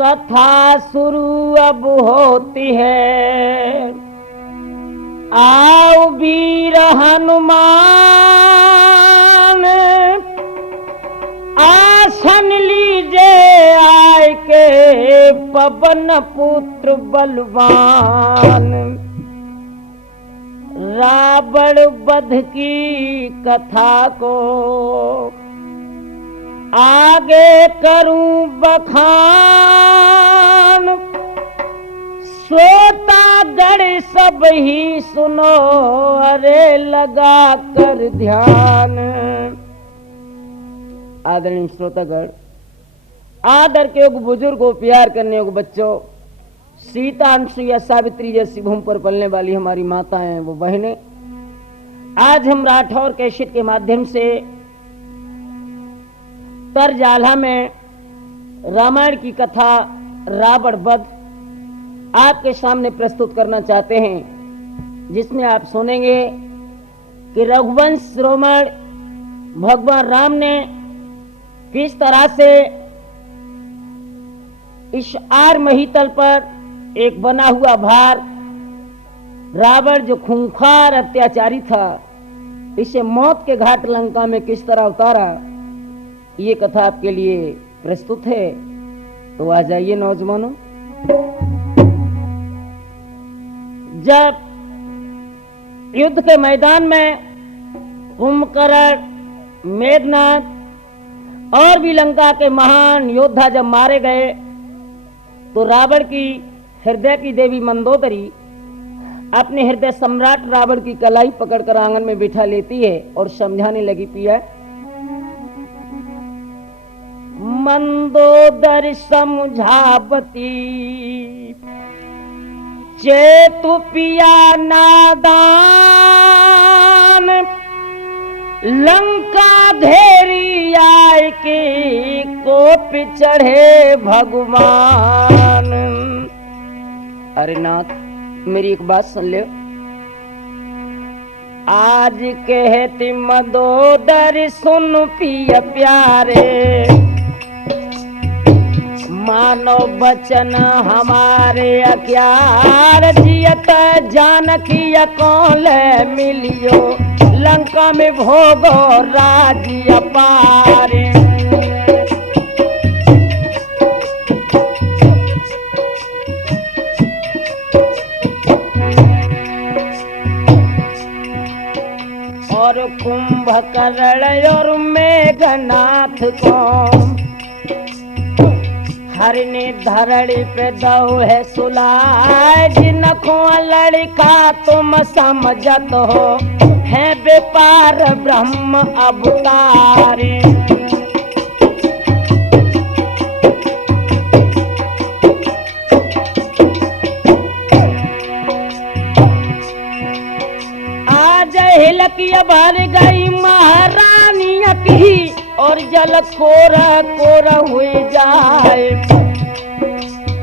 कथा शुरू अब होती है। आओ वीर हनुमान, आसन लीजे आय के पवन पुत्र बलवान। रावण वध की कथा को आगे करूं बखान। श्रोतागण सब ही सुनो, अरे लगा कर ध्यान। आदरणीय श्रोतागण, आदर के योग बुजुर्गों, प्यार करने योग बच्चों, सीता, अनुसुईया, सावित्री जैसी भूमि पर पलने वाली हमारी माताएं, वो बहनें, आज हम राठौर कैसेट के माध्यम से तरजाला में रामायण की कथा रावण वध आपके सामने प्रस्तुत करना चाहते हैं, जिसमें आप सुनेंगे कि रघुवंश शिरोमणि भगवान राम ने किस तरह से इस आर महितल पर एक बना हुआ भार रावण, जो खूंखार अत्याचारी था, इसे मौत के घाट लंका में किस तरह उतारा, ये कथा आपके लिए प्रस्तुत है। तो आ जाइए नौजवानों। जब युद्ध के मैदान में कुंभकर्ण, मेघनाथ और भी लंका के महान योद्धा जब मारे गए, तो रावण की हृदय की देवी मंदोदरी अपने हृदय सम्राट रावण की कलाई पकड़कर आंगन में बिठा लेती है और समझाने लगी, पिया मंदोदर समझावती, चेतु पिया नादान। लंका घेरी आय के कोप चढ़े भगवान। अरे नाथ, मेरी एक बात सुन ले। आज कहती मंदोदर सुन पिया प्यारे, मानो बचन हमारे अज्ञार। जियत जानकी कौन मिलियो, लंका में भोगो राज्य अपार। और कुंभकर्ण और मेघनाथ को हरिणी धरड़ी पे दो है सुलाए। जिनको लड़का तुम समझत हो, है व्यापार ब्रह्म अवतारे। आज हिलकिया भर गई महारानी की, और जल कोरा कोरा हुई जाए।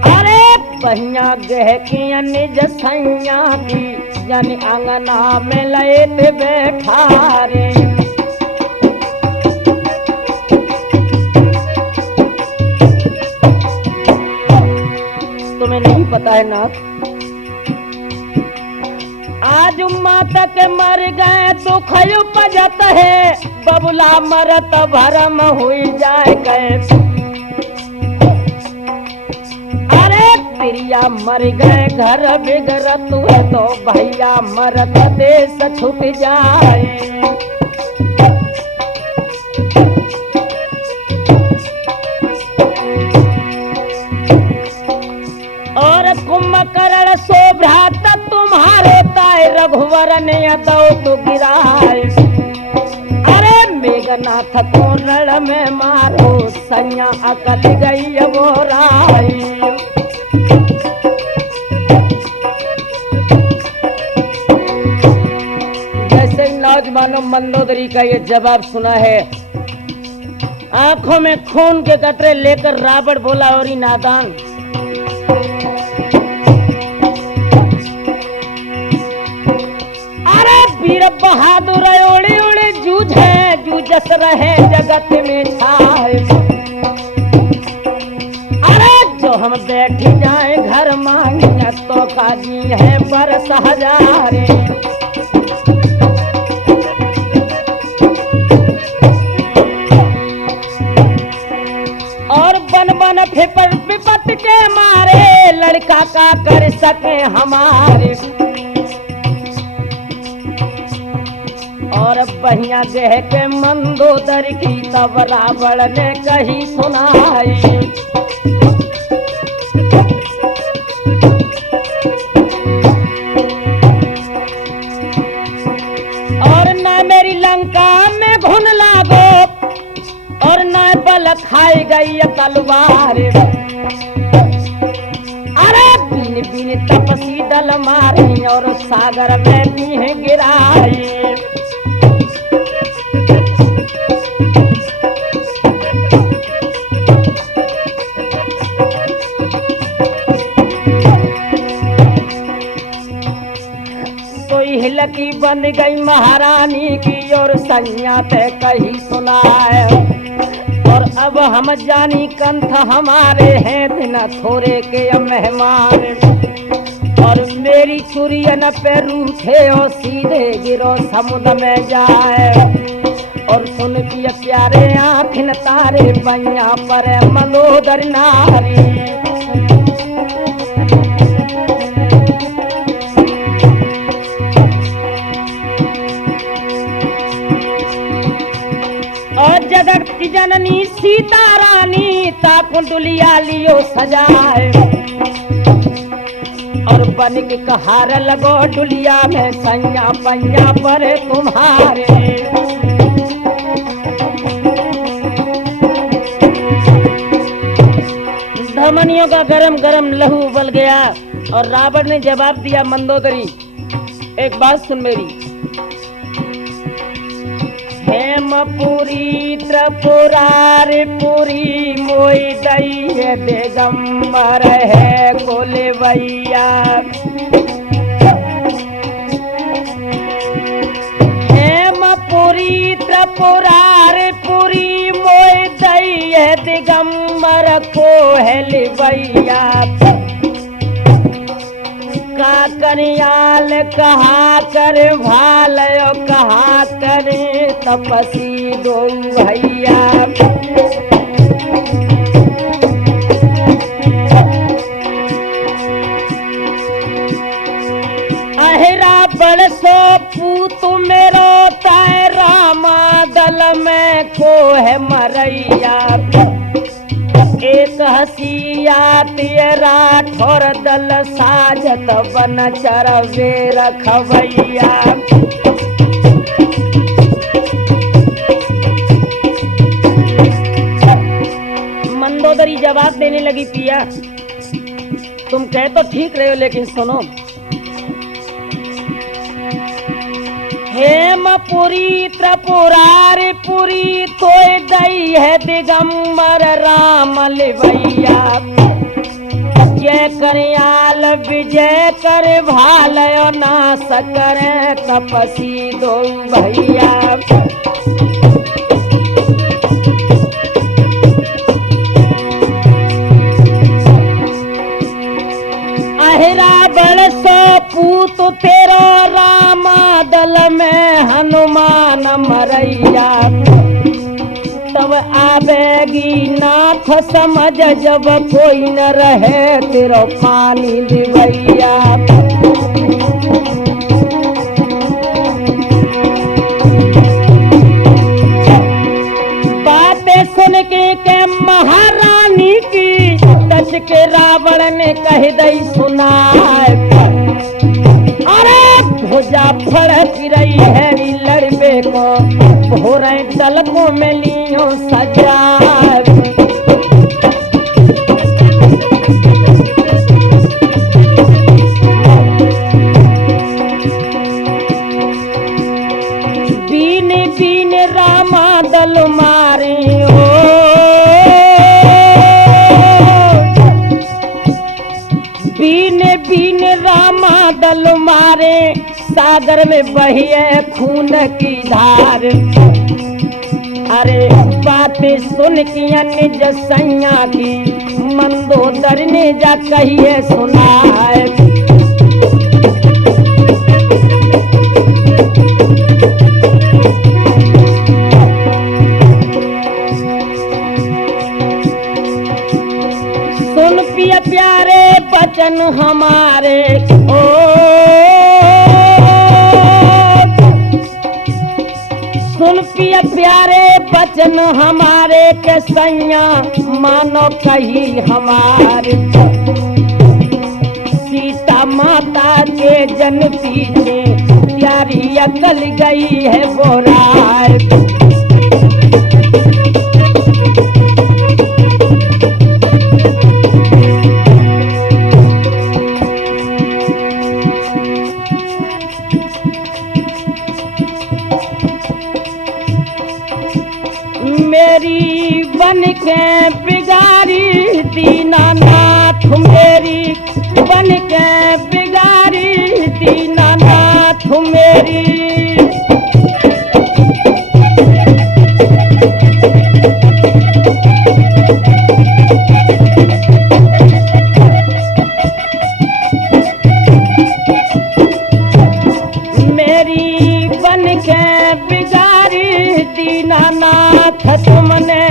अरे बहिया गहकिया निज सैया की, यानी आंगना में लेट बैठा रे। तुम्हें नहीं पता है नाथ, आज माता के मर गए तो खयो पजत है। बबुला मरत भरम हुई जाए गए। अरे प्रिया मर गए घर बिगड़त है, तो भैया मरत देश छूट जाए। और कुंभकर्ण सो भ्राता तुम्हारे ताय, रघुवर ने दो तो गिराए। अरे मेघनाथ को रण में मारो, सैया अकल गई वो राय। जैसे नौजवानों मंदोदरी का ये जवाब सुना है, आंखों में खून के कतरे लेकर रावण बोला, और ही नादान, वीर बहादुर ओड़े ओड़े जूझे, जूझस रहे जगत में छाए। अरे जो हम बैठ जाए घर मांगिया तो काजी है बरस हजारे। और बन बन फिपर विपत के मारे लड़का का कर सके हमारे। और बहिया देह के मंदोदर की तब रावण ने कही सुनाई। और ना मेरी लंका में घुन लागो और ना बल खाई गई तलवार। अरे बीन बीन तपसी दल मारी और सागर में भी गिराई। हिलकी बन गई महारानी की और सैया ते कही सुनाए। और अब हम जानी कंठ हमारे हैं दिन थोड़े के मेहमान। और मेरी चुरियन पे रूठे और सीधे गिरो समुद्र में जाए। और सुन पिया प्यारे आँखिन तारे पैया पर मंदोदर नारी। और जगत की जननी सीता रानी ता कुंडलिया लियो सजाए। और बन के कहार लगो डुलिया में सैया पैया पर तुम्हारे। धमनियों का गरम गरम लहू उबल गया। और रावण ने जवाब दिया मंदोदरी एक बात सुन मेरी। हेमपुरी त्रिपुरारी पुरी मोई दई दिगंबर है कोलेवैया। हेमपुरी त्रिपुरारी पुरी मोई दई दिगंबर को है लिवैया। का करियाल कहा कर भाल कहा करे तपसी दो भैया। अहिरा बड़ सो पूत मेरो ताय रामा दल में को है मरैया। एक हसिया तेरा ठोर दल साजत बन चरवे रखवैया। मंदोदरी जवाब देने लगी पिया तुम कह तो ठीक रहे हो लेकिन सुनो। हेमपुरी त्रिपुरारी पुरी तोय दई है दिगंबर राम लिवैया। जय करियाल विजय कर भाल नाश करे तपसी दो भैया। अहिरा बड़ सो पूत तेरो रामा दल में हनुमान मरैया। तब आवेगी नाथ समझ जब कोई न रहे तेरो पानी दिवैया। बातें सुन के महारानी की सच के रावण ने कह दई सुनाए। अरे भुजा फड़क रही है लड़बे को भोरे दलकों में लियो सजा। बीन बीन रामा दल मारे हो। बीन बीन रामा दल मारे सागर में बहिए खून की धार। अरे बातें सुन की निज सैया की मंदोदर ने जा कहिए सुनाए। सुन पिया प्यारे बचन हमारे ओ, सुन पिया प्यारे बचन हमारे के सैया मानो कही हमारे। सीता माता के जन पीछे प्यारी अकल गई है वो राय। मेरी बन के बिगाड़ी दीनानाथ, मेरी बन के बिगाड़ी दीनानाथ मेरी। मेरी बन के बिगाड़ी दीनानाथ तुमने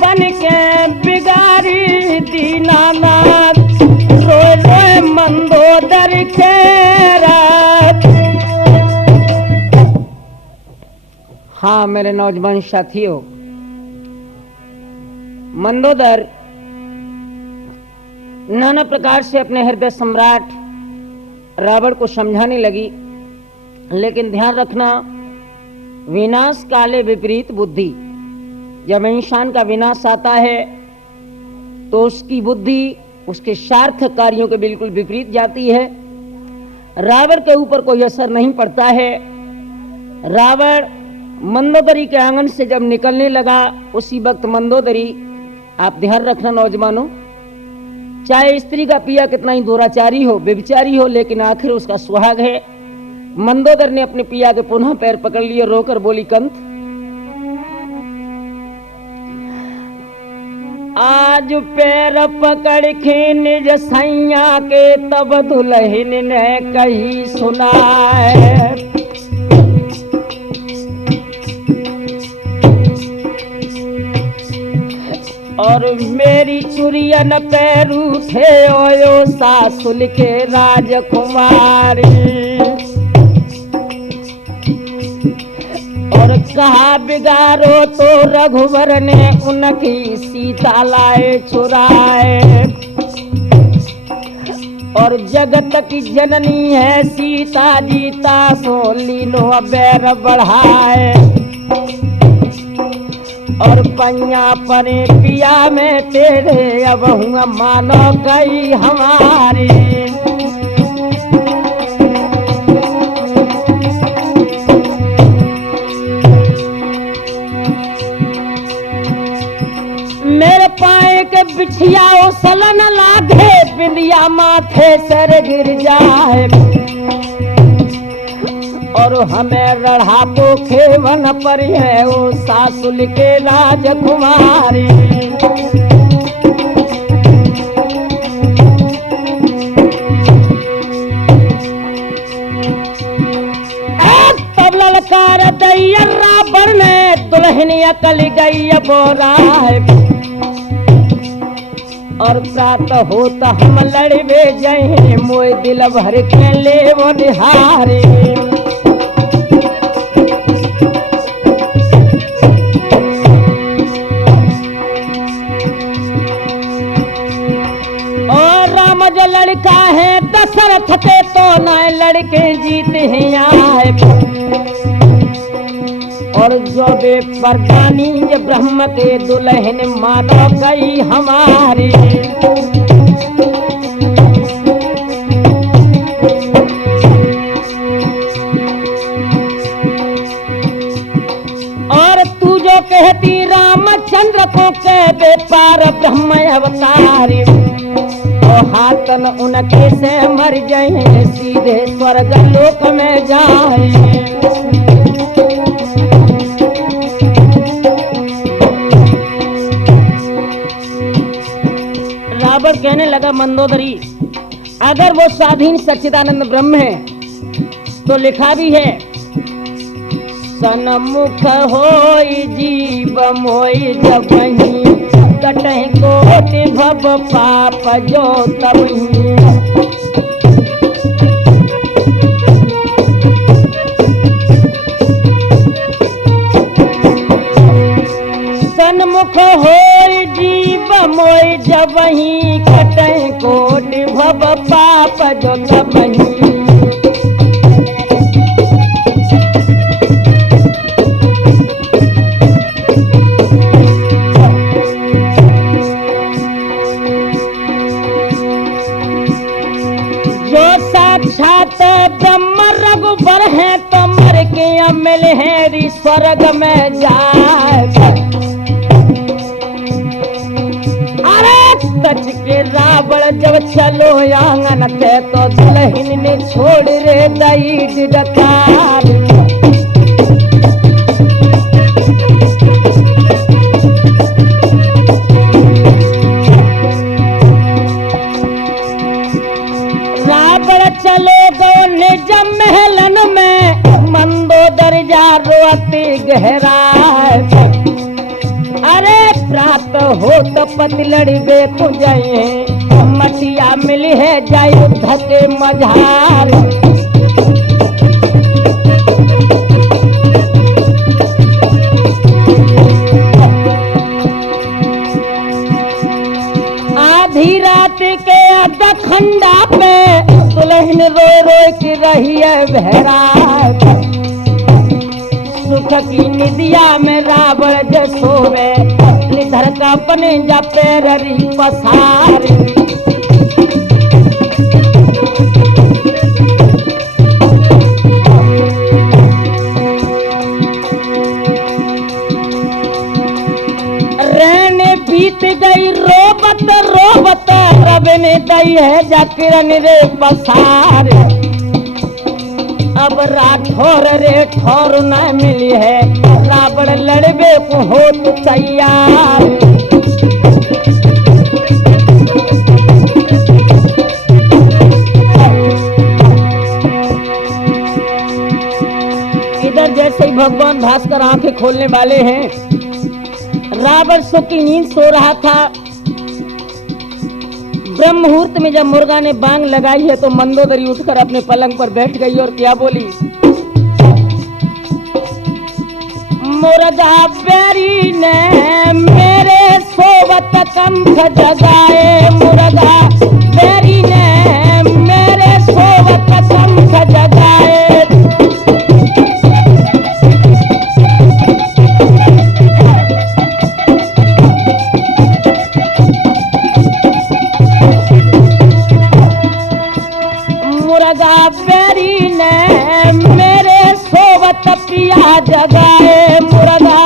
बन के बिगाड़ी दीनानाथ। रोए रोए मंदोदर के रात। हाँ मेरे नौजवान साथियों, मंदोदर नाना प्रकार से अपने हृदय सम्राट रावण को समझाने लगी, लेकिन ध्यान रखना विनाश काले विपरीत बुद्धि। जब इंसान का विनाश आता है तो उसकी बुद्धि उसके सार्थक कार्यों के बिल्कुल विपरीत जाती है। रावण के ऊपर कोई असर नहीं पड़ता है। रावण मंदोदरी के आंगन से जब निकलने लगा उसी वक्त मंदोदरी, आप ध्यान रखना नौजवानों, चाहे स्त्री का पिया कितना ही दुराचारी हो, व्यभिचारी हो, लेकिन आखिर उसका सुहाग है। मंदोदर ने अपने पिया के पुनः पैर पकड़ लिए, रोकर बोली, कंत आज पैर पकड़ के निज सैया के तब दुल्हन ने कही सुनाए। और मेरी चुरियन पैर उठे ओयो सासुल के राजकुमारी। और कहा बिगाड़ो तो रघुवर ने उनकी सीता लाए चुराए। और जगत की जननी है सीता जीता सो लीनो बैर बढ़ाए। और पैया परे पिया में तेरे अब हुआ मानो कई हमारी। मेरे पाए के बिछिया ओ सलन लागे, बिंदिया माथे सर गिर जाए। और हमें रढ़ा को खेवन पर है ओ सासुल के राजकुमारी। तब ललकार दैया रावण ने दुल्हन अकल गई बोराए। और प्रात होता हम लड़वे जाए, मोए दिल भर के ले वो निहारे। और राम जो लड़का है दशरथ के तो न लड़के जीते हैं आए। और जो बे परदानी ब्रह्म के दुल्हन मानो कई हमारी। और तू जो कहती रामचंद्र को कह दे पार ब्रह्म अवतारी। और हाथन उनके से मर जाए, सीधे स्वर्ग लोक में जाए। कहने लगा मंदोदरी, अगर वो स्वाधीन सच्चिदानंद ब्रह्म है तो लिखा भी है, सन्मुख होई जीव मोई जबहि, कटहि कोटि भव पाप जो तबहि। सन्मुख होई जीव मोई जबहि, कटहि कोटि भव पाप जो तबहि। जो साक्षात ब्रह्म रघुबर है तो मर के अमिल है स्वर्ग में जाए। अरे सच के रावण जब चलो आंगन थे तो दुल्हन ने छोड़ रे दई डकार। चलो गो निज महलन में, मंदोदर जा रोती गहरा। अरे प्रात हो तो पति लड़बे तो जाए, मटिया मिली है जाय युद्ध के मझार। आधी रात के अधखंडा पे दुल्हन रो रो की रही है बहरा। सुख की निदिया में रावण जसोवे, निधर का पने जा पैररी पसार। रहने बीत गई रोबत रोबत, रब ने दई है जाकिरन रे पसार। अब राठौर रे ठौर न मिली है, रावण लड़बे को हो तो तैयार। इधर जैसे ही भगवान भास्कर आंखें खोलने वाले हैं, रावण सुख की नींद सो रहा था। ब्रह्म मुहूर्त में जब मुर्गा ने बांग लगाई है तो मंदोदरी उठकर अपने पलंग पर बैठ गई और क्या बोली, मुर्गा बैरी ने मेरे सोवत कंठ जगाए। मुर्गा बैरी ने मेरे सोवत कंठ जगाए। मुर्गा बैरी ने मेरे सोवत पिया जगाए। मुर्गा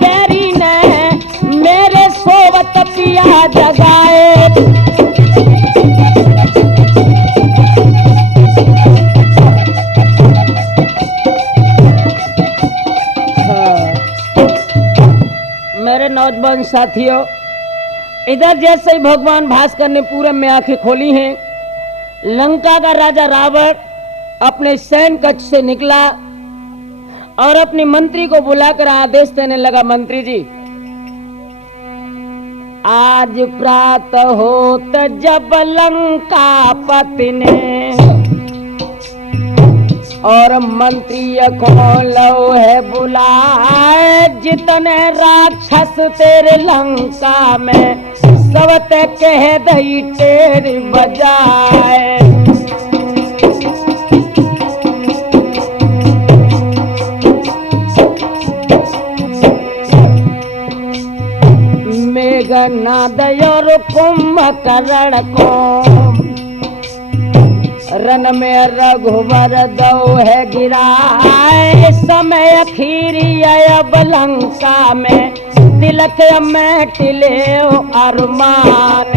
बैरी ने मेरे सोवत पिया जगाए। मेरे नौजवान साथियों, इधर जैसे ही भगवान भास्कर ने पूरब में आंखें खोली हैं, लंका का राजा रावण अपने सैन्य कक्ष से निकला और अपने मंत्री को बुलाकर आदेश देने लगा, मंत्री जी आज प्रात होत जब लंका पति ने और मंत्री को लो है बुलाए। जितने राक्षस तेरे लंका में सबत कह दई तेरी बजाए। मेघनाद और कुंभकर्ण को रन में रघुवर दो है गिराए। समय अखीरी अब लंका में तिलक में टिले अरमान।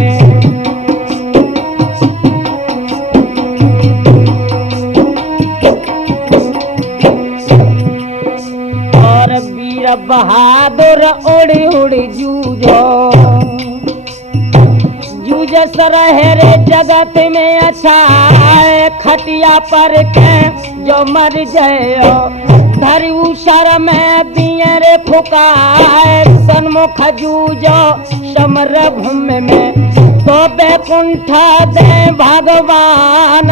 और वीर बहादुर उड़ी उड़ी जूझो जूझ जस रहे रे जगत में अच्छा खटिया पर के जो मर जाए धरू शर में दिए रे फुकाए सन्मुख जूझो समर भूमि में तो बैकुंठ दे भगवान।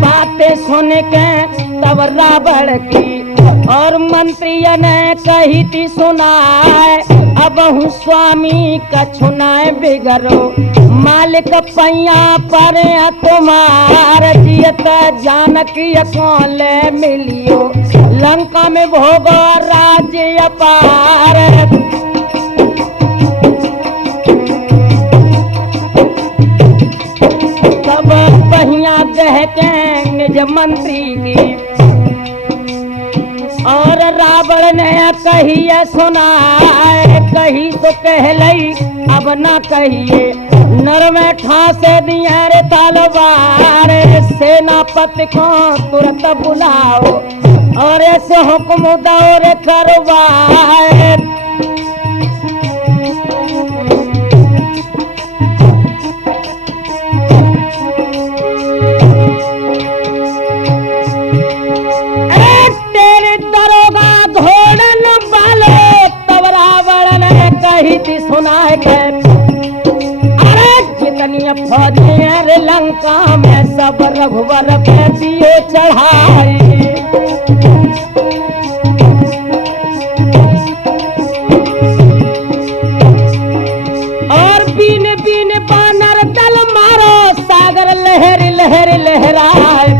बातें सुन के तब रावण की और मंत्री ने कही थी सुनाए अब हूँ स्वामी का छुनाए बिगड़ो मालिक पैया पर तुम्हार जियत जानकी कौन मिलियो लंका में भोगो राज्य अपार। तब पहिया कह के निज मंत्री की और रावण ने कहिए सुनाए कही तो कह लई अब ना कहिए नर में ठासे दिया रे तलवार सेनापति को तुरंत बुलाओ और ऐसे हुक्म दौर करवाए। तेरे दरोगा घोड़न वाले तब रावण ने कही थी सुनाए के जितनी फौजियां रे लंका में सब रघुवर पे दिए चढ़ाई और बीन बीन बानर दल मारो सागर लहर लहर लहराए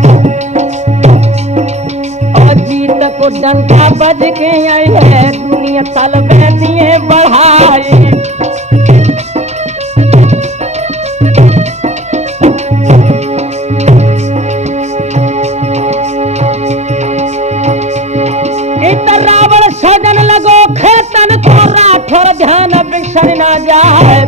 और जीत को डंका बज के आई है दुनिया तल में दिए बढ़ाई। रावण सजन लगो खेतन को राठौर ध्यान बिछड़ ना जाए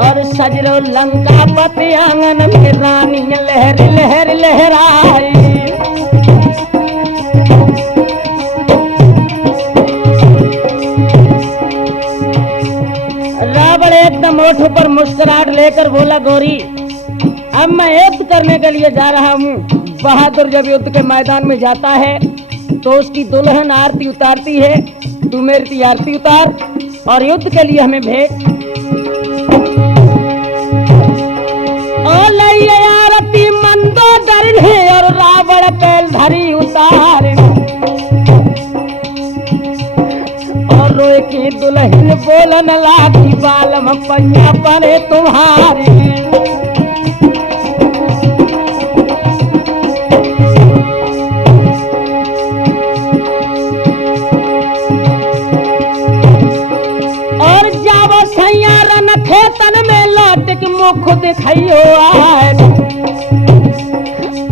और सजरो लंका पति आंगन में रानी लहर लहर लहराई। रावण एकदम ओठ पर मुस्कुराहट लेकर बोला गौरी अब मैं युद्ध करने के लिए जा रहा हूँ। बहादुर जब युद्ध के मैदान में जाता है तो उसकी दुल्हन आरती उतारती है तू मेरी आरती उतार और युद्ध के लिए हमें भेंट। और आरती मंदोदरी है और रावण पैल धरी उतार और रोए की दुल्हन बोलन लागी बालम पैया पड़े तुम्हारी। खेतन में लौट के मुख दिखाइयो आए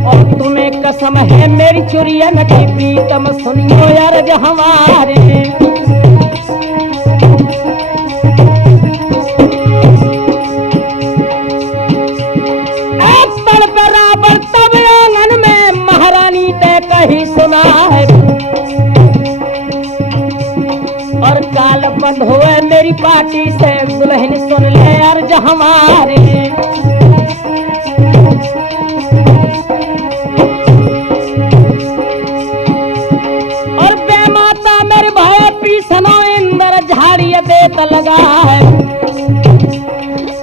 और तुम्हें कसम है मेरी चुरियन की प्रीतम सुनियो अर्ज हमारे। पड़ बराबर तब आंगन में महारानी ते कही सुना है और काल बंद हुए मेरी पार्टी से दुल्हन सुन ले अर्ज हमारे। और बेमाता मेरे भाई पीसनो इंदर झाड़िया देत लगा है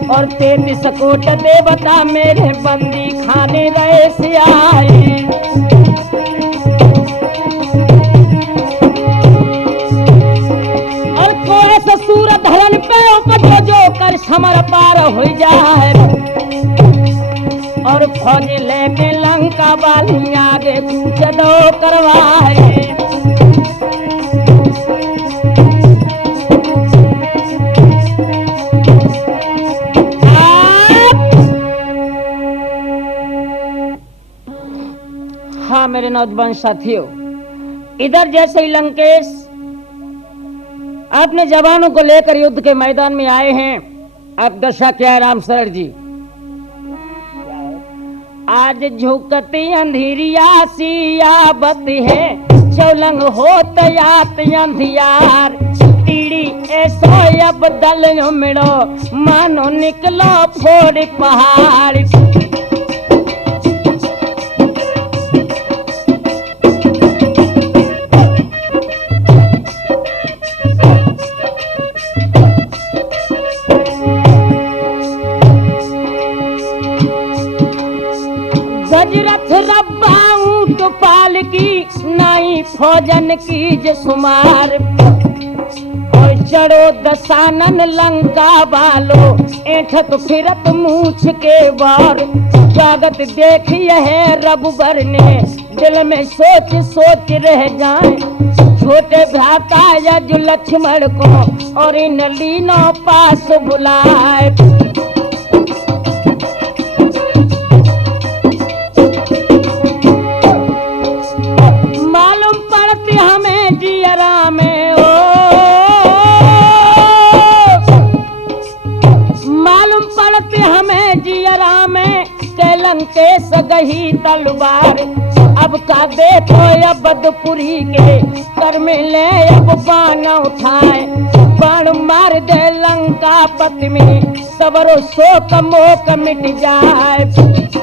और 33 कोट देवता मेरे बंदी खाने रहे से आए। सूरत धरन पे जो कर समर पार हो जाए और फौज लेके लंका वाली आगे कूच दो करवाए। हाँ मेरे नौजवान साथियों, इधर जैसे ही लंकेश अपने जवानों को लेकर युद्ध के मैदान में आए हैं, अब दशा क्या है राम शरण जी? आज झुकती अंधेरिया सी आवत है चौलंग होत यात अंधियार तीड़ी ऐसो अब दल मिलो मानो निकलो फोड़ पहाड़ गजरथ रब्बा ऊंट पाल की नाई फौजन की जसुमार और चढ़ो दसानन लंका बालो ऐठत फिरत मूछ के बार जागत देखिए है रघुबर ने दिल में सोच सोच रह जाए छोटे भ्राता यज लक्ष्मण को और इन लीनों पास बुलाए हमें जियरा में ओ मालूम पड़ती हमें जियरा में लंकेश गही तलवार अब का देखो अबदपुरी के कर में ले अब बाण उठाए बाण मार दे लंका पति में सबरो शोक मोक मिट जाए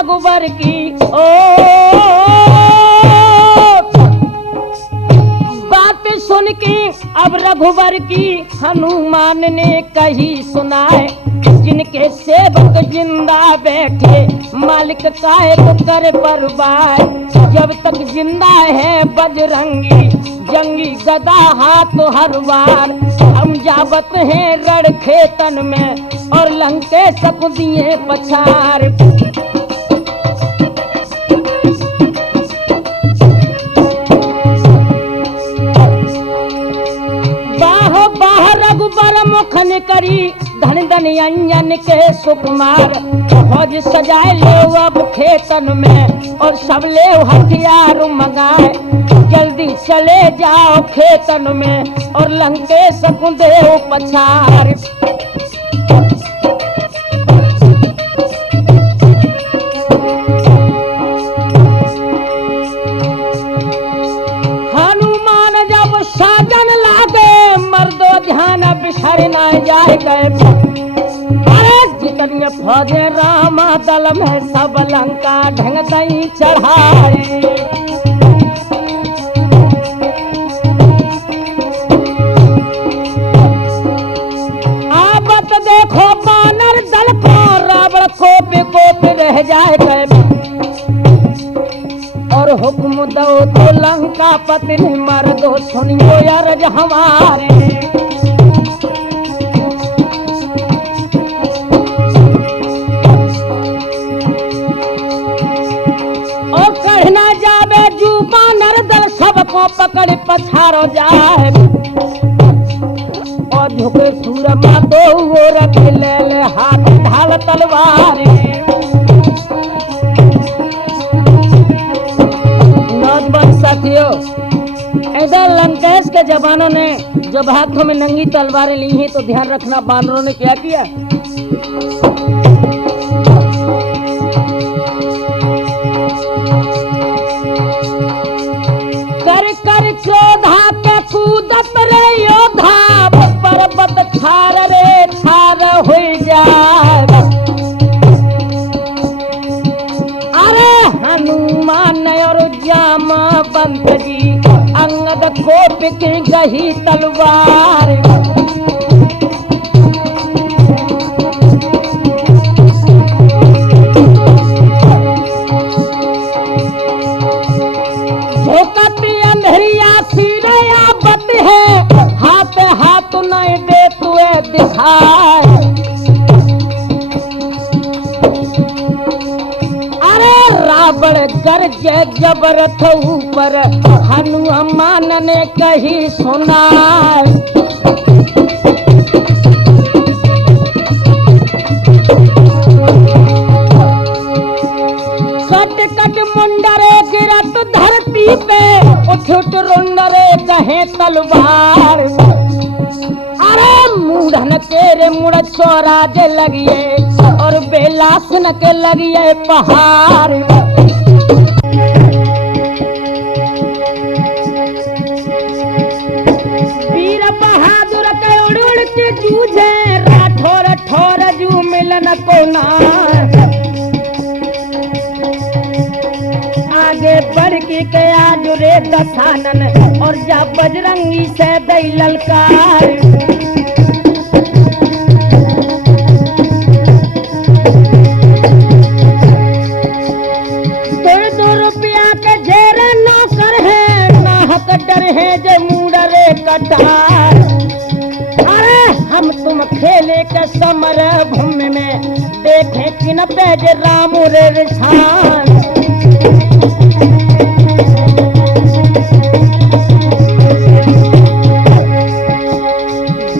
रघुबर की ओ बात सुन के अब रघुबर की हनुमान ने कही सुनाए जिनके सेवक जिंदा बैठे मालिक काहे तो कर परवाए जब तक जिंदा है बजरंगी जंगी गदा हाथ हर बार हम जावत हैं रण खेतन में और लंकेश को दिए पछार रघुबर मुखन करी धन धन अंजन के सुकुमार फौज सजाए लो अब खेतन में और सब ले हथियार मंगाए जल्दी चले जाओ खेतन में और लंकेश को देव पछार हनुमान जब साजन लागे मर्दो ध्यान बिसर न जाए गए जितनी फौजे रामा दल में सब लंका ढंग दई चढ़ाए आबत देखो बानर दल को रावण कोप रह जाए गए और हुक्म दो तो लंका पति मर दो सुनियो अरज हमारे और कहना जावे जूबा नरदल सबको पकड़ पछाड़ो जाए और झुके सूरमा दो वो रख ले हाथ ढाल तलवार साथियों इधर लंकेश के जवानों ने जब हाथों में नंगी तलवारें ली हैं तो ध्यान रखना बानरों ने क्या किया कर कर क्रोधा के कूदत रे योद्धा पर्वत छार रे छार हो जाए अरे हनुमान और जामा बंद जी अंगद कोप की गही तलवार झोंकती अंधेरिया सीने आबत है हाथ हाथ नहीं दे तुए दिखाए रावण गर्ज जबरथ ऊपर हनुमान ने कही सुना कट कट मुंडरे गिरत धरती पे उठ उठ रुंड रे कहे तलवार, अरे मूढ़न के रे मुड़ चौराज लगिए और बेलासन के लगिए पहाड़। वीर बहादुर के उड़ उड़ के जूझे राठौर ठौर जू मिलन को ना, आगे बढ़ के गया जो रे दसानन और जा बजरंगी से दई ललकार। दो रुपया के ढेर नौकर है, नाहक डर है जे मूड़ रे कटार। अरे हम तुम खेले के समर भूमि में देखे कि न पेज राम रे रिछान।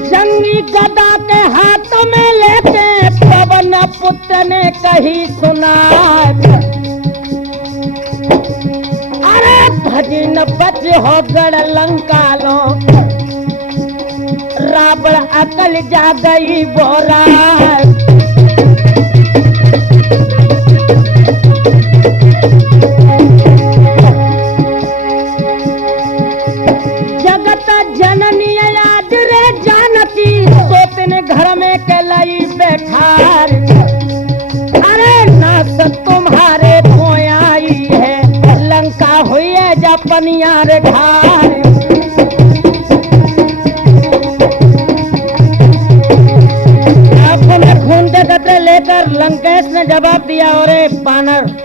जंगी गदा के हाथ में लेके पवन पुत्र ने कही सुना, अरे भजन बच हो गढ़ लंका लो, रावण अकल जा गई बोरा। जगत जननी आज रे जानती, सोतने घर में कलाई बैठार। अरे नास तुम्हारे कोई आई है, लंका हुई है जापनिया रे ढार। आपको मैं खून के कतरे लेकर लंकेश ने जवाब दिया, और बानर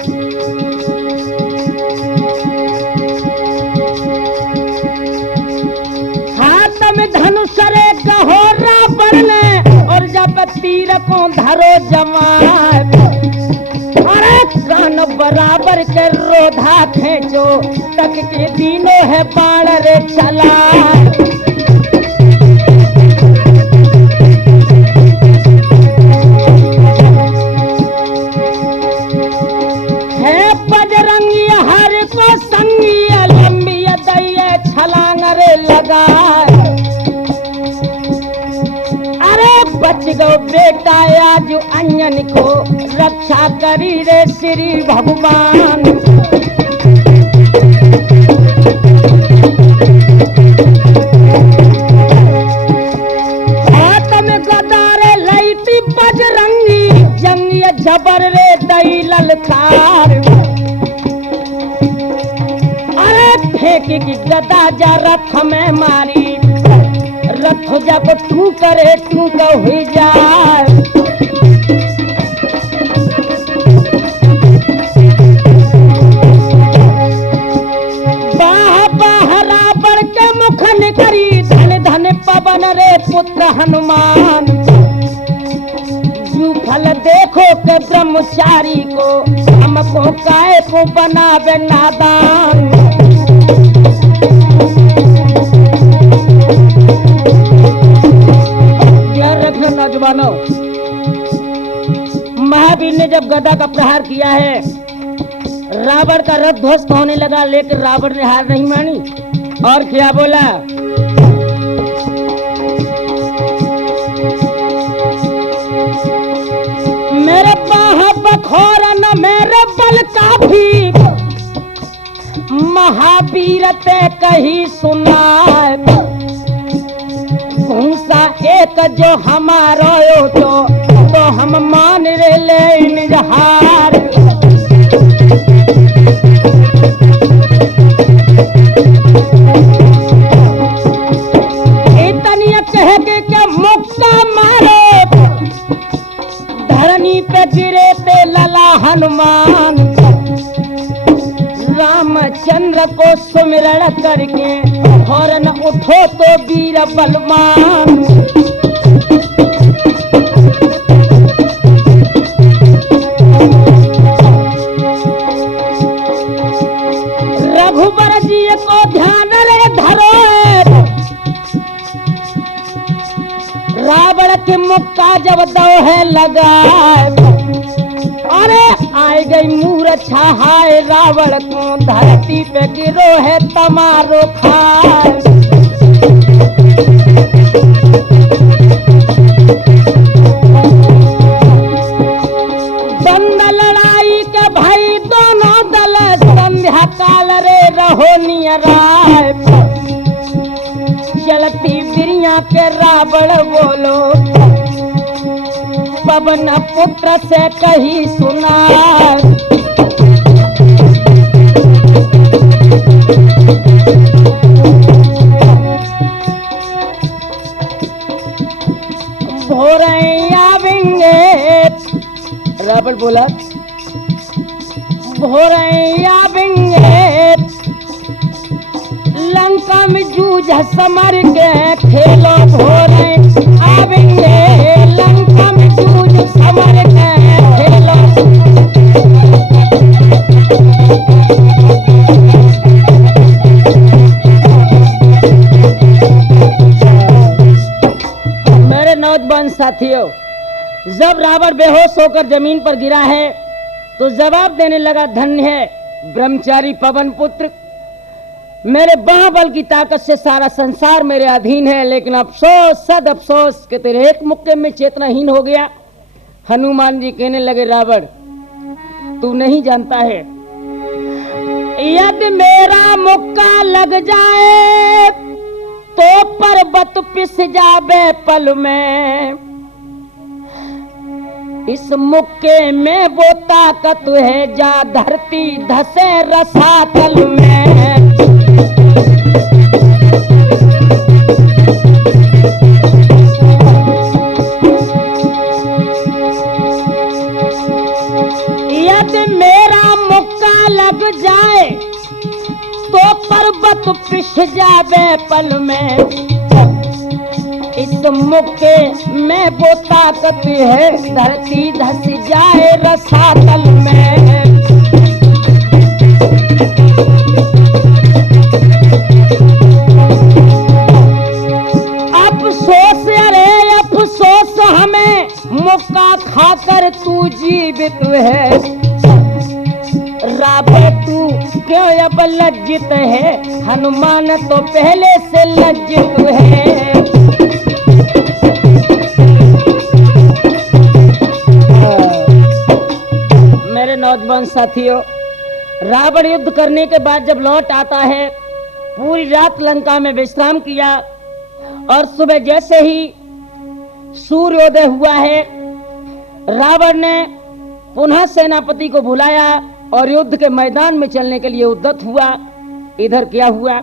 धनुष रे कहो रावण ने और जब तीर को धरो जवान। अरे कान बराबर के रोधा खेचो तक के दिनों है बाण रे चला। है बजरंगी हर को संगी लंबी दैये छलांग रे लगा। बच गो बेटा आज अन्यन को रक्षा करी रे श्री भगवान। हाथ में गदा रे लईती बजरंगी, जंगिया जबर रे दई ललकार। अरे फेंक की गदा जा रथ में मारी, रथ जब तू करे तू को हुई जाए। बाह बाह रावण के मुख निकरी, धन धन पवन रे पुत्र हनुमान। जू फल देखो के ब्रह्मचारी को, हमको काय को बनावे नादान। नौजवानों, महावीर ने जब गदा का प्रहार किया है, रावण का रथ ध्वस्त होने लगा, लेकिन रावण ने हार नहीं मानी और क्या बोला? मेरे बाह बखोर न मेरे बल का भी, महावीर ते कही सुना। भूसा एक जो हमारो तो हम मान रे ले निजहार। इतनी कह के क्या मुक्का मारो, धरनी पे गिरे ते लला हनुमान। रामचंद्र को सुमिरण करके फौरन उठो तो वीर बलवान। रघुबर जी को ध्यान रे धरो, रावण के मुक्का जब दो है लगा। अरे आए गई मूर्छा हाय रावण को धरती पे गिरो है तमारो खाए। बंद लड़ाई के भाई दोनों दल संध्या काल रे रहो नियराय। चलती बिरिया के रावण बोलो पवन पुत्र से कही सुना। भोरे आवेंगे रावण बोला भोरे आवेंगे लंका में जूझ समर के खेलो। भोरे आवेंगे लंका में जूझ समर के खेलो। मेरे नौजवान साथियों, जब रावण बेहोश होकर जमीन पर गिरा है तो जवाब देने लगा, धन्य है ब्रह्मचारी पवन पुत्र, मेरे बाहुबल की ताकत से सारा संसार मेरे अधीन है, लेकिन अफसोस सद अफसोस कि तेरे एक मुक्के में चेतनाहीन हो गया। हनुमान जी कहने लगे, रावण तू नहीं जानता है, यदि मेरा मुक्का लग जाए तो पर्वत पिस जावे पल में। इस मुक्के में वो ताकत है जा धरती धसे रसातल में। यदि मेरा मुक्का लग जाए तो पर्वत पिस जावे पल में। इस मुक्के में वो ताकत है धरती धस जाए रसातल में। अफसोस अरे अफसोस हमें मुक्का खाकर तू जीवित है। रावण तू क्यों अब लज्जित है, हनुमान तो पहले से लज्जित है। मेरे नौजवान साथियों, रावण युद्ध करने के बाद जब लौट आता है, पूरी रात लंका में विश्राम किया और सुबह जैसे ही सूर्योदय हुआ है, रावण ने पुनः सेनापति को बुलाया और युद्ध के मैदान में चलने के लिए उद्यत हुआ। इधर क्या हुआ?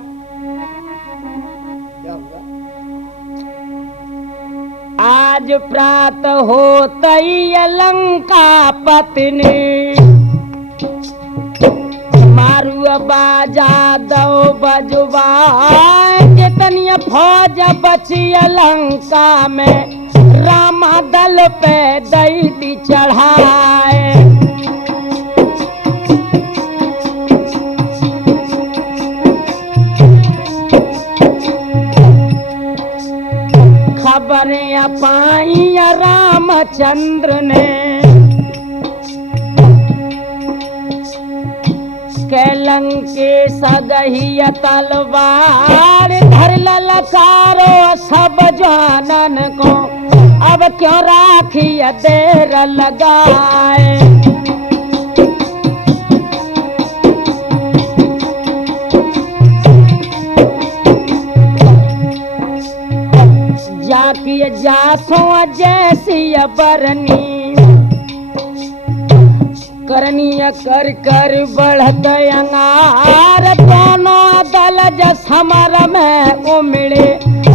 आज प्रात होतई लंका पत्नी, मारू बाजा दो बजवा, कितनी फौज बची लंका में, रामा दल पे दैती चढ़ाए। खबरें पाई रामचंद्र ने, कैलंके सगही तलवार, धर ललकारो सब जानन को, अब क्यों राखी देर लगाए। जाकी जासो जैसी बरनी, करनीय कर कर बढ़त अंगार, दोनों दल जस समर में उमड़े,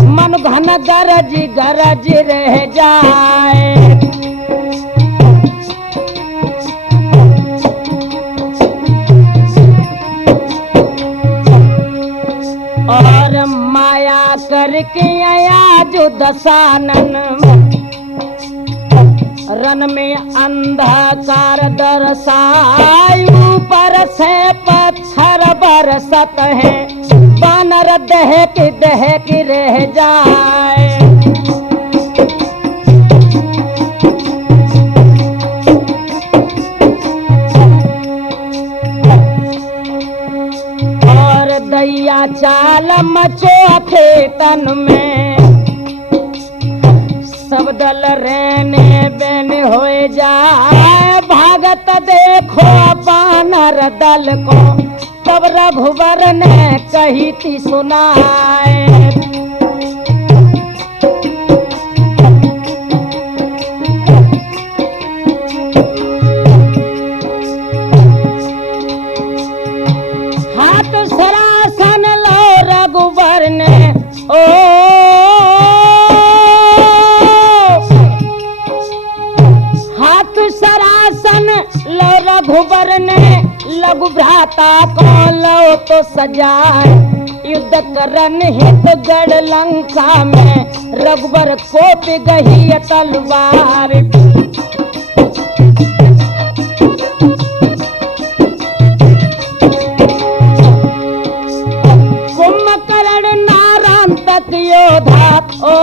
मन घन गरज गरज रह जाए। और माया करके आया जो दशानन, रन में अंधकार दरसाई, ऊपर से पत्थर बरसत है, बानर दहक दहक रह जाए। वन में सब दल रहने बेन होए जाए भागत देखो बानर दल को तब रघुवर ने कही थी सुनाए हाथ सरासन लो रघुवर ने ओ हाथ सरासन लो रघुवर ने लघु भ्राता को लो तो सजाए युद्ध करन हित गढ़ लंका में रघुवर कोप गही तलवार कुंभकर्ण नारायण तक योधा ओ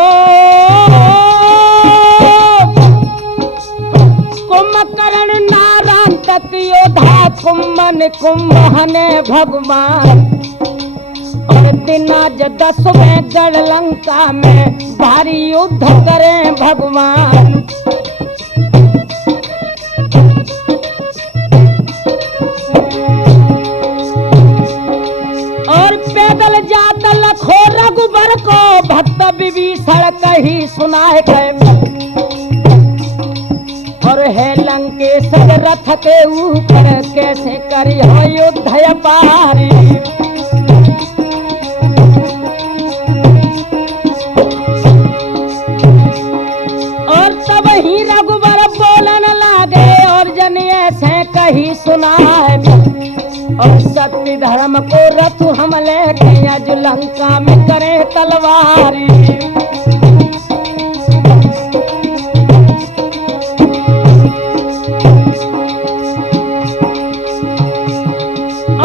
कुंभकर्ण नारायण तक योधा कुंभन कुंभहने भगवान और दिनाज 10वें गढ़ लंका में भारी युद्ध करें भगवान और पैदल जात लखो रघुबर को भक्त विभीषण कही सुनाए गए और है लंकेश्वर रथ के ऊपर कैसे करी हो युद्ध पारी और तब ही रघुबर बोलन लागे और जनिए से कही सुनाए और सत्य धर्म को रथ हम लेके आज लंका में करे तलवारी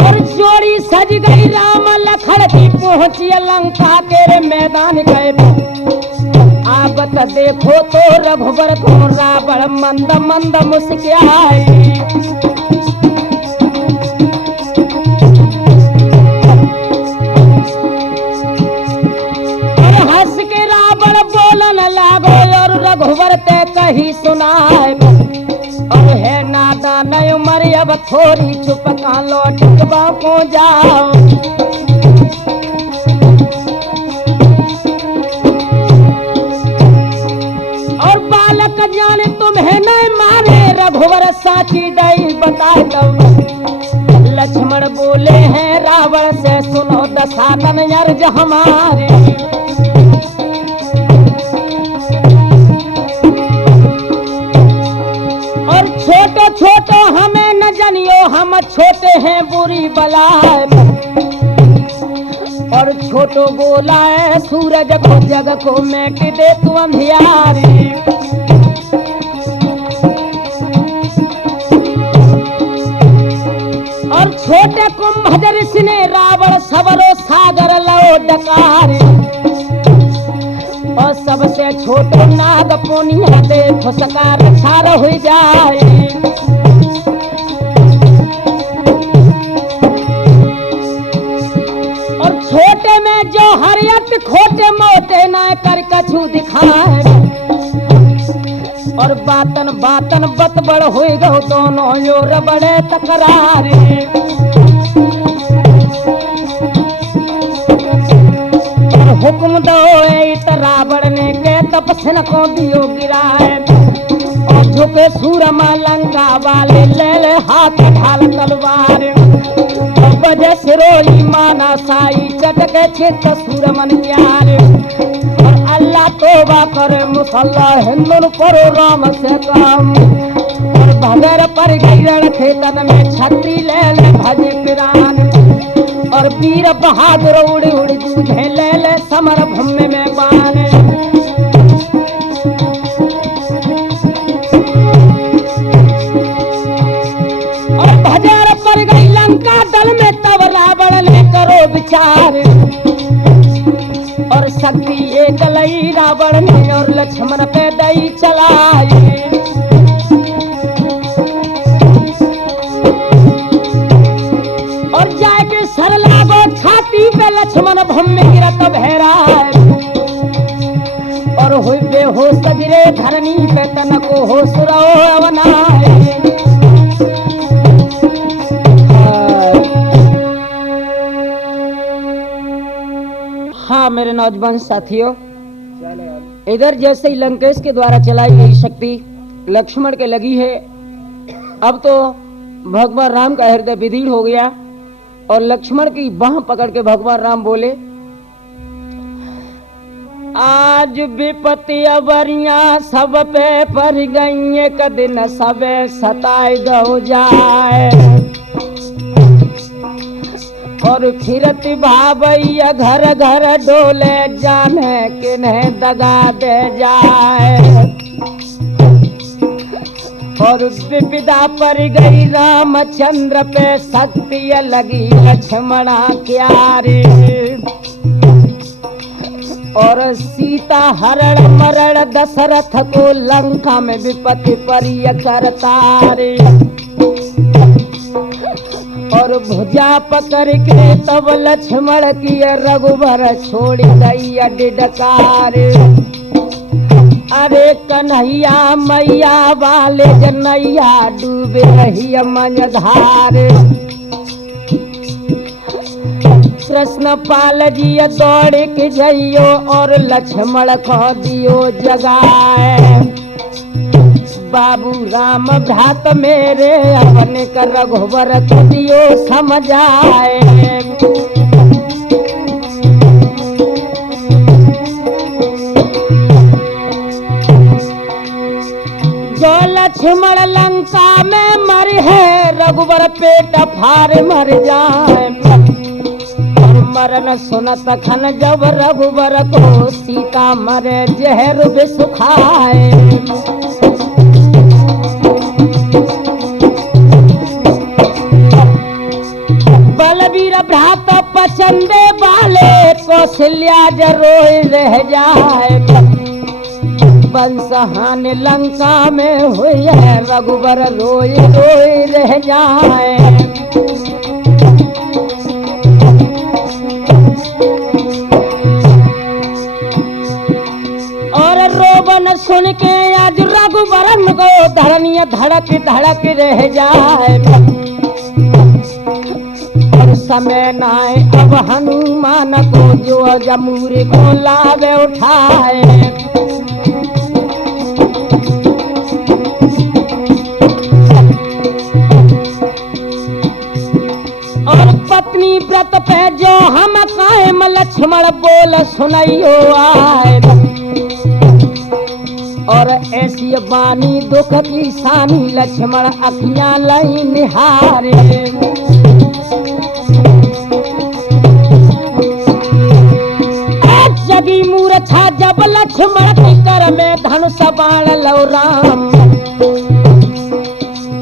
और जोड़ी सज गई राम लखन की पहुंची लंका के मैदान गए आबत देखो तो रघुबर को रावण मंद मंद मुस्कुराई रघुवर ते कही सुनाए और है नादान उमर अब थोड़ी चुप का लौट को जाओ और बालक जाने तुम्हें नहीं मारे रघुवर साची दई बताए दो लक्ष्मण बोले हैं रावण से सुनो दशानन अर्ज हमारे छोटे छोटे हमें न जनियो हम छोटे हैं बुरी बलाए और छोटो बोला है सूरज को जग को मेट दे तू अंधियारी और छोटे कुंभ ऋषि ने रावण सबरो सागर लो डकारी और सबसे छोटो नाग पुनिया दे फुसकार छार हो जाए और छोटे में जो हरियत खोटे मोटे न कर कछु दिखाए और बातन बातन बत बड़ हो गो दोनों योर बड़े तकरारे हुक्म दो रावण ने के तपस्या को दियो गिराए और झुके सूरमा लंका वाले ले ले हाथ ढाल तलवार और बजे सिरोली माना साई चटके चित सूरमन प्यार और अल्लाह तोबा करे मुसल्ला हिंदुन करो राम से काम और भगर पर गिरण खेतन में छतरी ले ले भज पिरान और वीर बहादुर उड़ी उड़ी जूझे ले ले समर भूमि में बाने और भजार पर गई लंका दल में तब रावण ने करो विचार और शक्ति एक लई रावण ने और लक्ष्मण पे दई चलाई और जाके सर लागो छाती पे लक्ष्मण भूमि गिरत भैरा हो सगरे धरनी पे तन को हो सुरो अवनाए। हाँ मेरे नौजवान साथियों, इधर जैसे ही लंकेश के द्वारा चलाई गई शक्ति लक्ष्मण के लगी है, अब तो भगवान राम का हृदय विदीर्ण हो गया और लक्ष्मण की बाह पकड़ के भगवान राम बोले, आज विपत्ति अवरिया सब पे पर गई, एक दिन सब सताए दो जाए, और फिरत भावैया घर घर डोले, जाने किन्हें दगा दे जाए, और विपदा पर गई रामचंद्र पे, शक्ति लगी लक्ष्मणा क्यारी, और सीता हरण मरण दशरथ को लंका में विपत्ति परिय करतारे, और भुजा पकड़ के तब लक्ष्मण की रघुबर छोड़ गई डिडकार, अरे कन्हैया मैया वाले जनैया डूबे रही मझधार, कृष्ण पाल जी दौड़ के जइयो और लक्ष्मण को दियो जगाए, बाबू राम भ्रात मेरे अपने कर रघुबर को दियो समझाए, जो लक्ष्मण लंका में मर है, रघुबर पेट फार मर जाए, मरण सुनत खन जब रघुबर को, सीता मरे जहर बिसुखाए, बलवीर भ्रात पचंदे वाले, कौशल्या जरोय रह जाए, वंश हानि लंका में हुई है, रघुबर रोए रोए रह जाए, और रोबन सुन के आज रघुबरन को धरनी धड़क धड़क रह जाए, और समय नाए अब हनुमान को, जो जमूर को लावे उठाए, और पत्नी व्रत पे जो हम कायम, लक्ष्मण बोल सुनइयो आए, और ऐसी बानी दुख की सानी, लक्ष्मण अखियां लई निहारे, जगी मूर्छा जब लक्ष्मण के कर में धनुष बाण लो राम,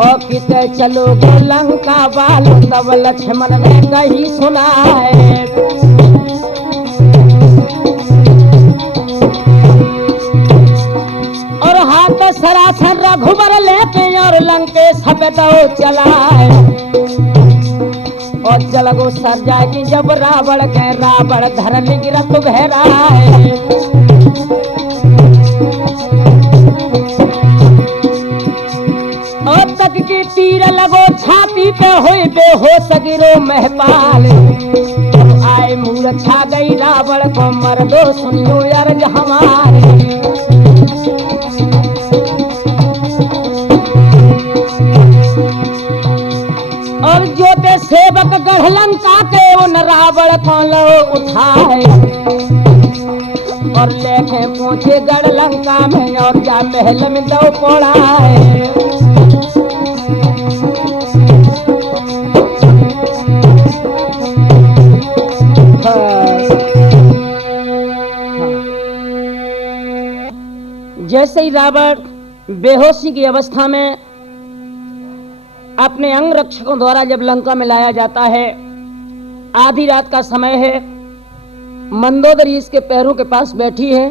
और किते चलो गो लंका वालो, तब लक्ष्मण ने कही सुनाए, और हाथ सरासर रघुबर लेके और लंकेश पे दो चलाए, और चल गो सर जाएगी जब रावण के, रावण धरन गिरत बहराए, और तक के तीर लगो छाती पे हुई बेहोश गिरो महपाल, आए मूर्छा गई रावण को, मर दो सुनियो अर्ज हमारे, और जोते सेवक गढ़ लंका के, उन रावण को लो उठाए, और लेके पहुंचे गढ़ लंका में, और जा महल में दो पड़ाए, जैसे ही रावण बेहोशी की अवस्था में अपने अंग रक्षकों द्वारा जब लंका में लाया जाता है, आधी रात का समय है, मंदोदरी इसके पैरों के पास बैठी है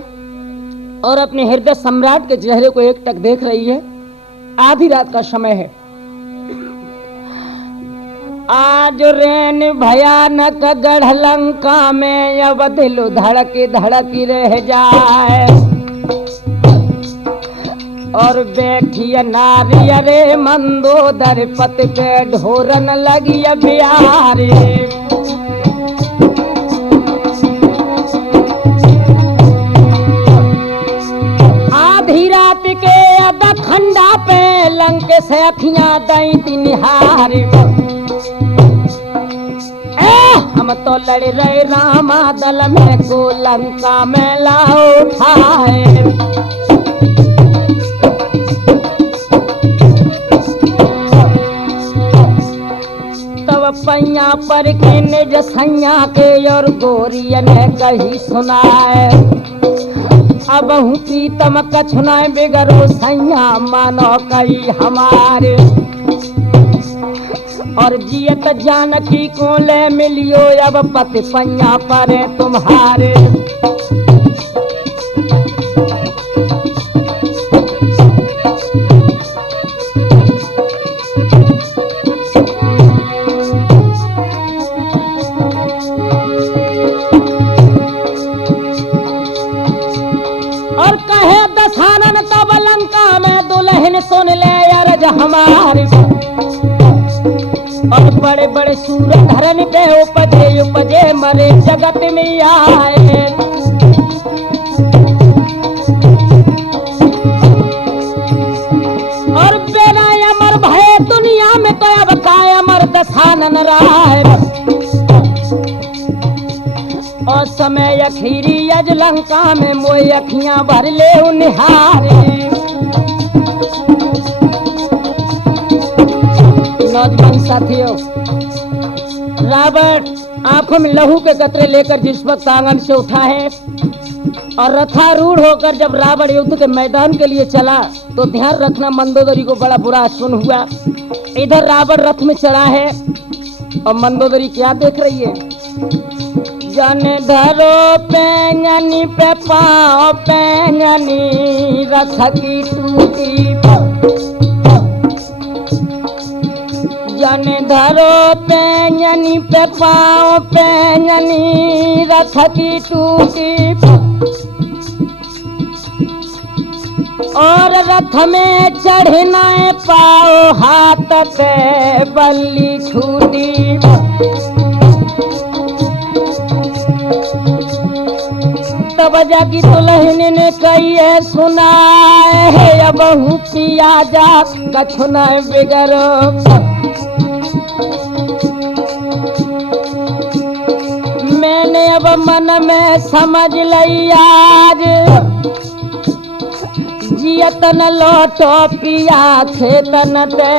और अपने हृदय सम्राट के चेहरे को एकटक देख रही है। आधी रात का समय है। आज रेन भयानक गढ़ लंका में, अब दिल धड़की धड़की रह जाए, और बैठी नारी अरे मंदोदर पत पे ढोरन लगी बिहारी। आधी रात के अदा खंडा पे लंक से अखियां दई तिनिहारी। हम तो लड़ रहे रामा दल में को लंका में लाओ उठाए। तब पैया पर के निज सैया के और गोरिया ने कही सुनाए। अब हूँ प्रीतम कछुनाए बिगड़ो सैया मानो कई हमारे। और जियत जानकी को ले मिलियो अब पति पैया पर तुम्हारे। और कहे दशानन तब लंका में दुल्हन सुन ले अरज हमारी। और बड़े बड़े सूर धरन पे उपजे उपजे मरे जगत में आए। और बेरा अमर भय दुनिया में तो अब काय अमर दशानन राय। और समय अखीरी अज लंका में मोई अखियां भर ले निहारे। नौजवान साथियों, रावण आंखों में लहू के कतरे लेकर जिस वक्त आंगन से उठा है और रथारूढ़ होकर जब रावण युद्ध के मैदान के लिए चला तो ध्यान रखना मंदोदरी को बड़ा बुरा आश्वन हुआ। इधर रावण रथ में चढ़ा है और मंदोदरी क्या देख रही है। जन धरो पैंगनी पे पाओ पैंगनी रथ की टूटी। जन धरो पैंगनी पे पाओ पैंगनी रथ की टूटी। और रथ में चढ़ना पाओ हाथ पे बल्ली छूटी। तब जाकी दुल्हन ने कहिए सुनाए है अब हूँ पिया जा कछुना बिगड़ो। मैंने अब मन में समझ लई आज जियतन लौटो पिया खेतन ते।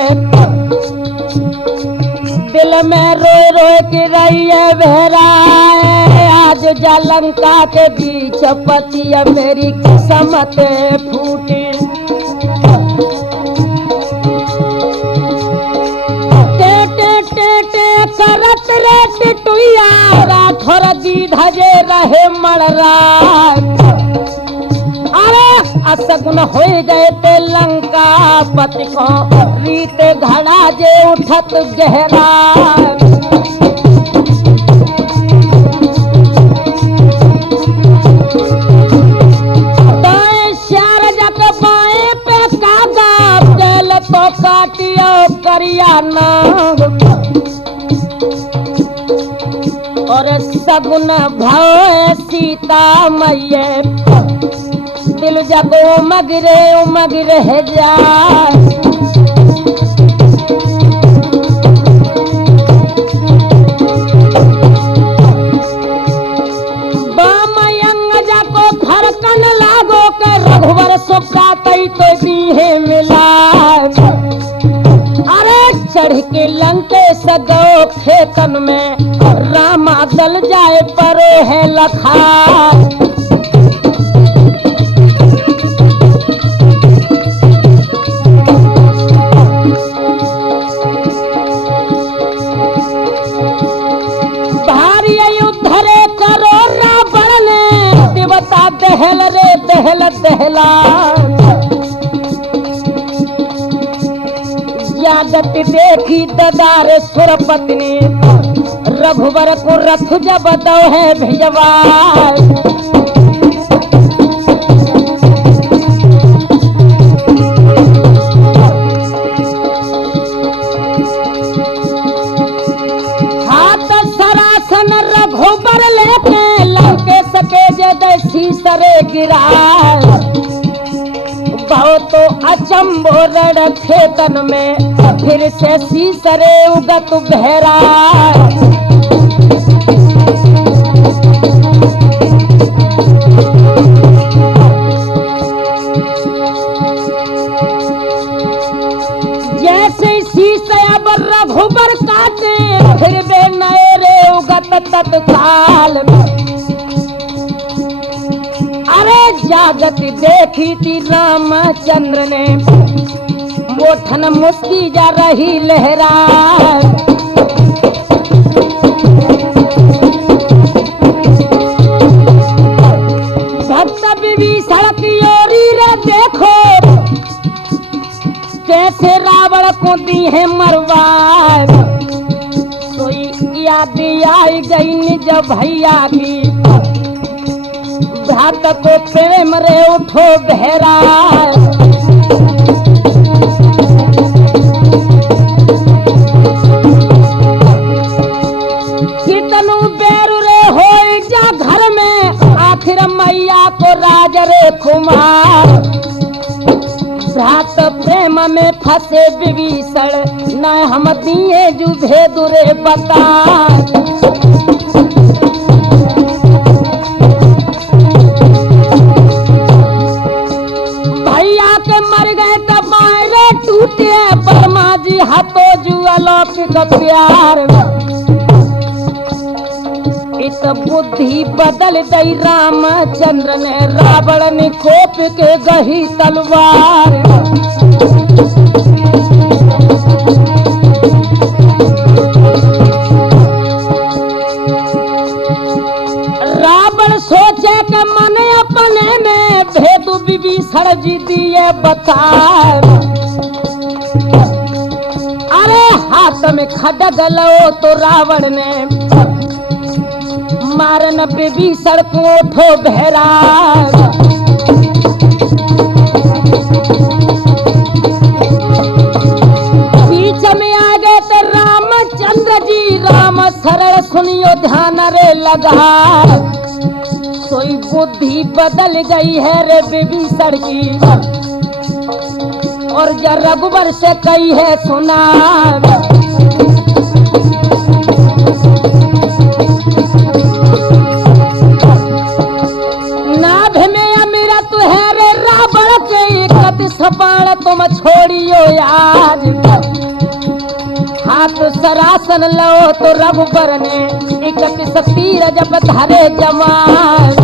दिल में रोए रोए के रहिए बहराए आज जालंका के बीच पतिया मेरी किस्मत फूटी। करत रे टिटुया राठौर दी धजे रहे मड़रा। अरे असगुन हो गए ते लंका पति को रीत घड़ा जे उठत गहरा। दाएं श्यार जक बाएं पे कागा दिल तो काटियो करिया नाग। और सगुन भाव सीता मैये दिल जगो उमग रह जा। बामयंग जाको धड़कन लागो के रघुवर सुखातई तो दीहे मिला। अरे चढ़ के लंके सगो खेतन में रामा दल जाए परो है लखा। भारी युद्ध रे करो रावण ने देवता दहल रे दहल दहला। यादत देखी ददार सुर पत्नी रघुवर को रथ जब दो है भिजवा। सीसरे गिरा, बहुत अचंभो रण खेतन में फिर से सीसरे उगत बहरा। जैसे सीसे अब रघुबर काटे फिर वे नए रे उगत तत्काल में। अरे जागत देखी थी रामचंद्र ने मोठन मुस्की जा रही लहरा। भक्त विभीषण की ओरी रे देखो कैसे रावण को दी है मरवा। सोई याद आई गई निज भैया की भ्रात को प्रेम रे उठो बहरा। कितनु बेरु रे हो जा घर में आखिर मैया को राज रे कुमार। भ्रात प्रेम में फंसे विभीषण न हम दिए जू भेद रे बता। बर्मा जी हाथों जुआलो प्यार इत बुद्धि बदल दई रामचंद्र ने रावण ने कोप के गही तलवार। रावण सोचे के मन अपने में भेद विभीषण जी दिए बता। अरे हाथ में खड्ग लो तो रावण ने मारन विभीषण को उठो बहरा। बीच में आ गए तो रामचंद्र जी राम शरण सुनियो ध्यान रे लगा। सोई बुद्धि बदल गई है रे विभीषण की और जा रघुबर से कही है सुना। नाभ में अमृत है रे रावण के इकतीस बाण तुम छोड़ियो आज। हाथ सरासन लो तो रघुबर ने 31 तीर जब धरे जवान।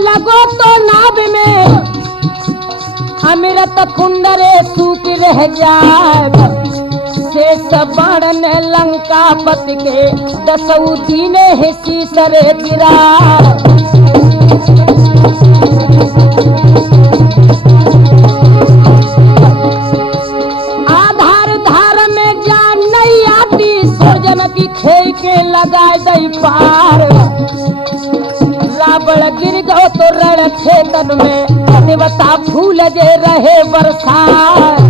लगो तो नाभ में अमृत कुंड रे सूख रह जाए। शेष बाण ने लंकापति के 10 दिन ही सीसरे गिरा। आधार धार में जान नहीं आती सूरजन की खेई के लगाए दई पार। रावण गिर गो तो रण खेतन में देवता फूल जे रहे बरसात।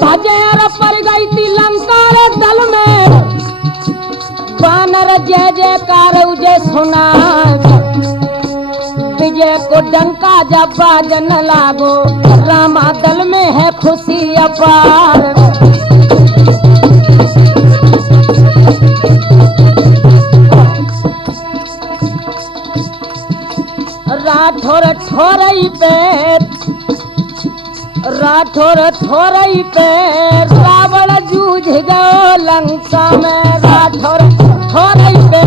भजेर पर गई थी लंका रे दल में बानर जय जयकार उजे सुना। विजय को डंका जब बाजन लागो रामा दल में है खुशी अपार। राठौर ठोरई पे रावण जूझ गयो लंका में। राठौर ठोरई पे